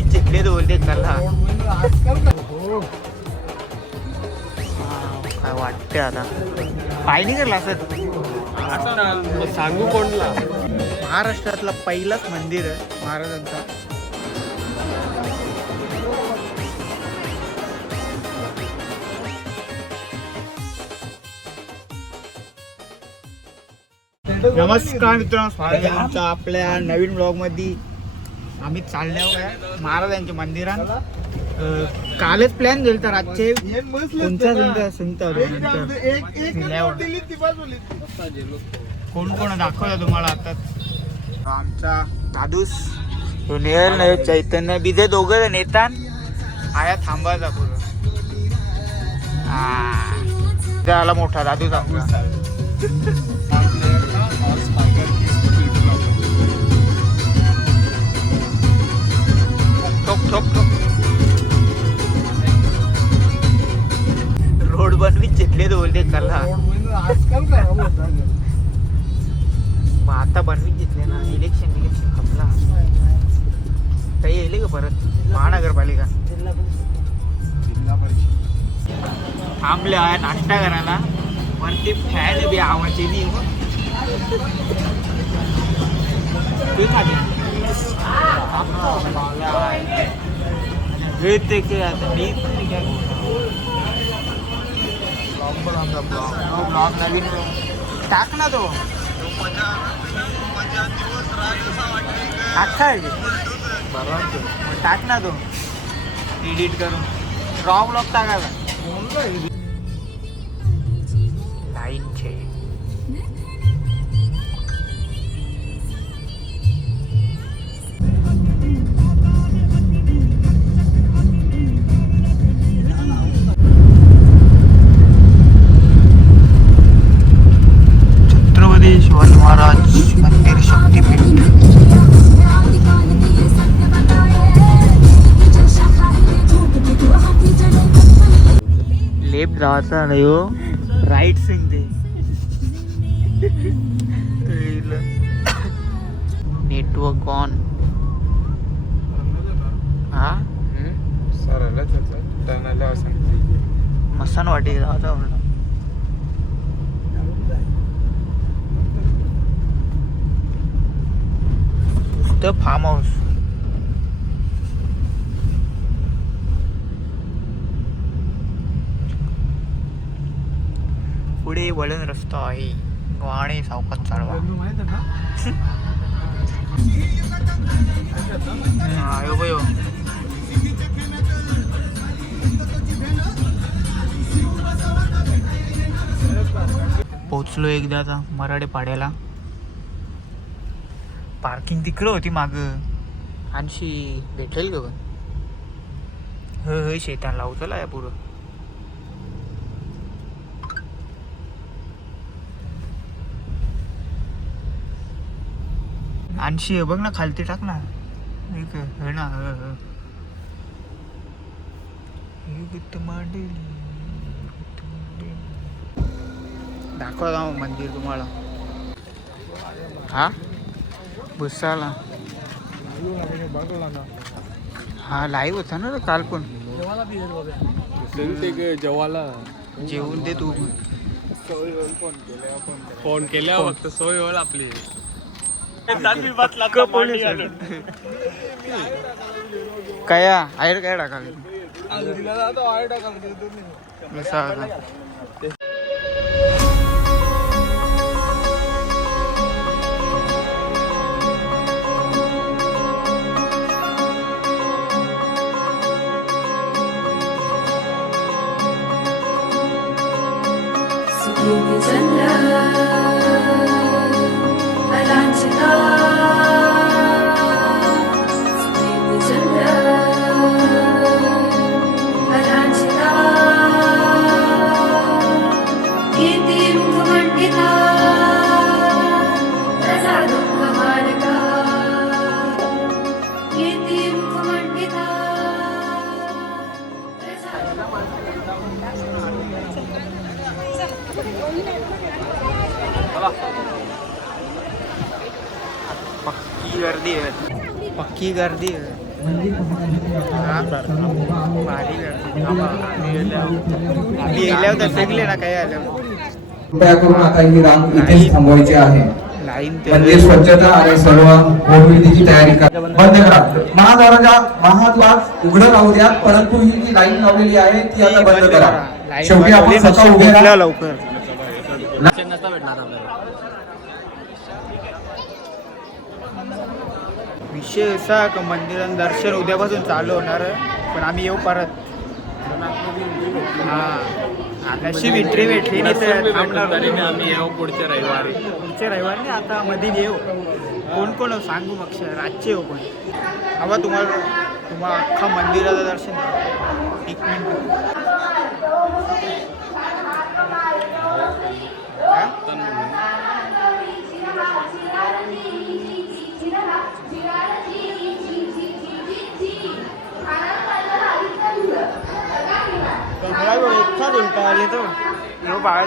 जिंकले तर बोलते चला काय वाटते आता. पाय नाही करला असं सांगू कोणला? महाराष्ट्रातला पहिलाच मंदिर आहे महाराजांचा. नमस्कार मित्रांनो स्वागत आहे तुमचं आपल्या नवीन ब्लॉगमध्ये आम्ही चाललो काय महाराजांच्या मंदिरात. अं, कालच प्लॅन गेल तर आजचे कोणत्या सुंदर सुनता कोण कोण दाखवलं तुम्हाला आता? आमचा दादूस सुनील नाही चैतन्य बिजे दोघं जण येतात. आया थांबायचा पुरं हा. इथे आला मोठा दादूस आमचा. ठोक ठोक रोड बनवी जिंकले तर बोलते मग आता बनवी जिंकले ना इलेक्शन इलेक्शन खपला. काही येईल का परत? महानगरपालिका. थांबले आहे नाश्ता करायला. ते फॅन बी आवाजची बी. तू खाली हे ते के आता. मी तरी काय ब्लॉग नवीन टाक ना तो. टाक टाक ना तो. एडिट करून. रॉ ब्लॉग टाकायचा. लेफ्ट जायचा नाही हो राईट सिंग ते नेटवर्क ऑन हा? मसान वाटे पुढे वळण रस्ता आहे. वाणे सावकात चालवा. हा. पोचलो एकदा आता मराठे पाड्याला. पार्किंग तिकडं होती माग. आणशी भेटेल ह ह शेतान लावतो या पुरं आणशी हे बघ ना खालती टाक ना. एक हे ना. दाखवा मंदिर तुम्हाला. हा? भुसाला. हा लाईव्ह होता ना काल पण. जेवायला. जेवून दे तू. फोन केल्या फक्त सोय होईल आपली. काय आहे काय टाकाल गर्दी गर्दी। हा? भारी गर्दी. आम्ही गेल्यावर ना काही कृपया करून आता ही रांग इथेच थांबवायची आहे। लाईन मंदिर स्वच्छता आणि सर्व होमविधीची तयारी करा। बंद करा। महाद्वाराच्या महाद्वार उघडं राहू द्या परंतु ही जी लाईन लावलेली आहे ती आता बंद करा। शेवटी आपण स्वतः उभे राहा। लवकर. विषय असा का मंदिरात दर्शन उद्यापासून चालू होणार आहे. पण आम्ही येऊ परत. हा. नशीब एंट्री भेटली नाही तर थांबणार तरी. आम्ही येऊ पुढच्या रविवारी. पुढच्या रविवारी आता मध्ये येऊ. कोण कोण सांगू मग रातचे येऊ पण. हवा तुम्हाला तुम्हाला अख्खा मंदिराचं दर्शन. एक मिनिट. हा? मला बघ, इतकाच उलटा आले तो ह्यो बाहेर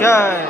चल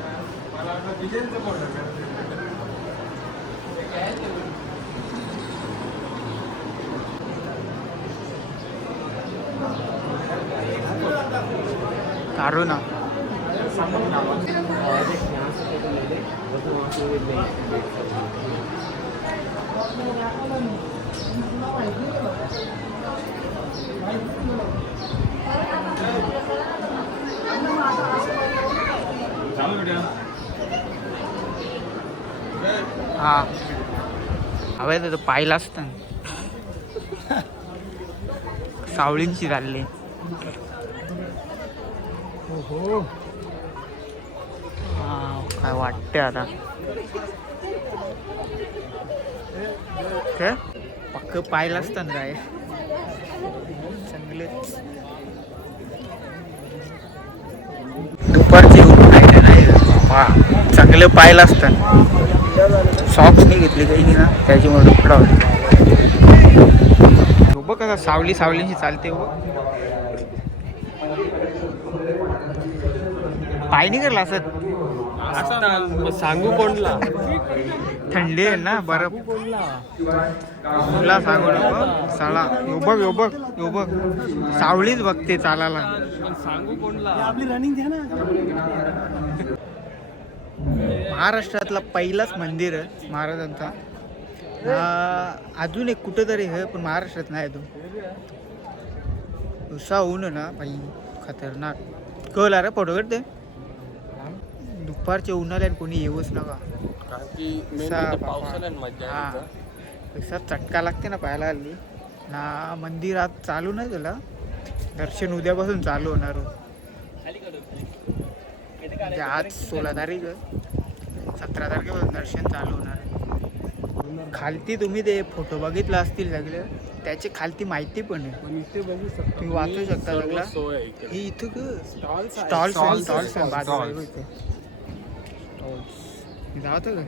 다르나 다음에 그래요. हा. हवे तर पाहिला असतं. सावळींची हा काय वाटते आता. काय? पक्क पाहिलं असतं ना काय? चांगलेच दुपारची का नाही चांगलं पाहिलं असतं. सॉक्स नाही घेतले काही नाही ना त्याच्यामुळे दुपडा होता. बघ कसा सावली सावलीची चालते हो. पाय नाही करला असं? सांगू कोणला? थंडी आहे ना बरं. तुला सांगू नको. साला यो बघ यो बघ यो बघ. सावलीच बघते चालायला. सांगू कोणला? आपली रनिंग द्या ना. महाराष्ट्रातला पहिलाच मंदिर आहे महाराजांचा. अजून एक कुठं तरी आहे पण महाराष्ट्रात नाही तो उसा ऊन ना बाई खतरनाक. कळला रे फोटो काढते? दुपारच्या उन्हाळ्यात कोणी येऊच नका. हा. कसा चटका लागते ना पाहायला हल्ली. ना मंदिरात चालू नाही झाला. दर्शन उद्यापासून चालू होणार हो. म्हणजे आज सोळा तारीख आहे. सतरा तारखेपासून दर्शन चालू होणार. खालती तुम्ही ते फोटो बघितला असतील सगळे त्याची खालती माहिती पण आहे. पण इथे बघू शकता. तुम्ही वाचू शकता सगळं? हे इथं जावतं का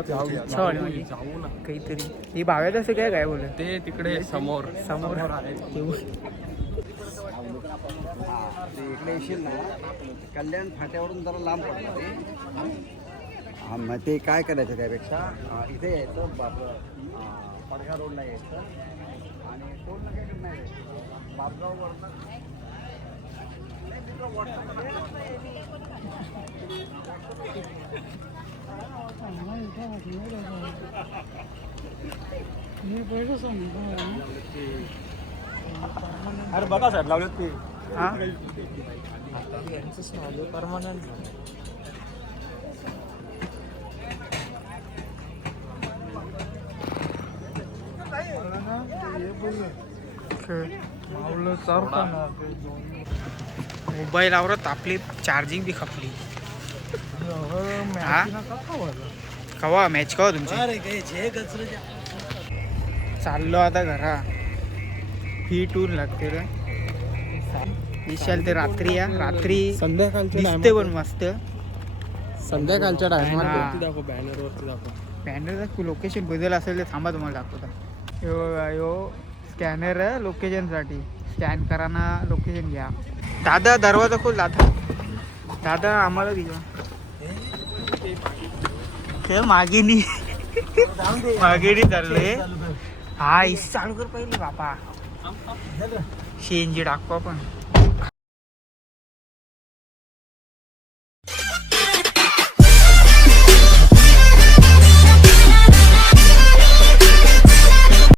जाऊया, अच्छा वाटलं जाऊ. जाऊ ना. काहीतरी. ही भाव्यात असं काय काय बोलत ते तिकडे समोर. समोर. इकडे येशील ना कल्याण फाट्यावरून जरा लांब पडतं ते हा, मग ते काय करायचं त्यापेक्षा इथे यायचं पडघा रोडला यायचं आणि टोलला काय नाही यायचं. बापगाववरनं अरे बघा साहेब लावलेत ते. हा? मोबाईल आवरत आपली चार्जिंग बी खपली. हा? कवा? मॅच कवा तुमची? चाललो आता घरा. फिट ऊन लागते रे. विशाल ते रात्री या. रात्री संध्याकाळच्या दिसते पण मस्त. संध्याकाळच्या. टायमाला दाखव बॅनर वरती दाखव. बॅनर लोकेशन बदल असेल तर थांबा तुम्हाला दाखवता. यो यो. स्कॅनर आहे लोकेशनसाठी. स्कॅन करा ना लोकेशन घ्या. दादा दरवाजा खोल दादा. दादा आम्हाला दिला. ते मागेनी. मागेनी चालले हा इस चालू कर पहिले बापा. सीएनजी टाकू आपण.